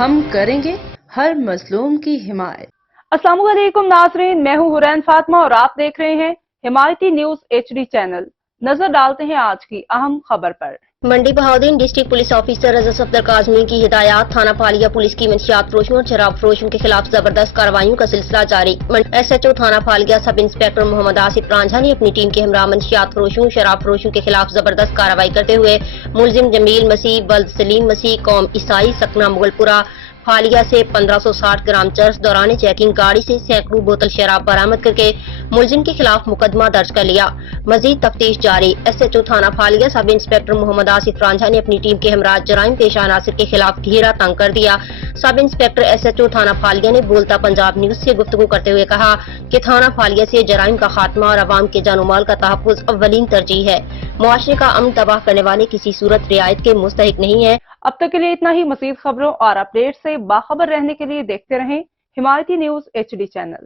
ہم کریں گے ہر مظلوم کی حمایت۔ السلام علیکم ناظرین، میں ہوں حرین فاطمہ اور آپ دیکھ رہے ہیں حمایتی نیوز HD چینل۔ نظر ڈالتے ہیں آج کی اہم خبر پر۔ منڈی بہاؤدین ڈسٹرکٹ پولیس آفیسر رضا صفدر کاظمی کی ہدایات، تھانہ پھالیہ پولیس کی منشیات فروشوں اور شراب فروشوں کے خلاف زبردست کارروائیوں کا سلسلہ جاری۔ SHO تھانہ پھالیہ سب انسپکٹر محمد آصف رانجھا نے اپنی ٹیم کے ہمراہ منشیات فروشوں شراب فروشوں کے خلاف زبردست کارروائی کرتے ہوئے ملزم جمیل مسیح ولد سلیم مسیح قوم عیسائی سکنہ مغل پورہ پھالیہ سے 1560 گرام چرس دوران چیکنگ گاڑی سے سینکڑوں بوتل شراب برآمد کر کے ملزم کے خلاف مقدمہ درج کر لیا۔ مزید تفتیش جاری۔ SHO تھانہ پھالیہ سب انسپکٹر محمد آصف رانجھا نے اپنی ٹیم کے ہمراہ جرائم پیشہ عناصر کے خلاف گھیرا تنگ کر دیا۔ سب انسپکٹر SHO تھانہ پھالیہ نے بولتا پنجاب نیوز سے گفتگو کرتے ہوئے کہا کہ تھانہ پھالیہ سے جرائم کا خاتمہ اور عوام کے جان و مال کا تحفظ اولین ترجیح ہے۔ معاشرے کا امن تباہ کرنے والے کسی صورت رعایت کے مستحق نہیں ہیں۔ اب تک کے لیے اتنا ہی۔ مزید خبروں اور اپڈیٹ سے باخبر رہنے کے لیے دیکھتے رہیں حمایتی نیوز HD چینل۔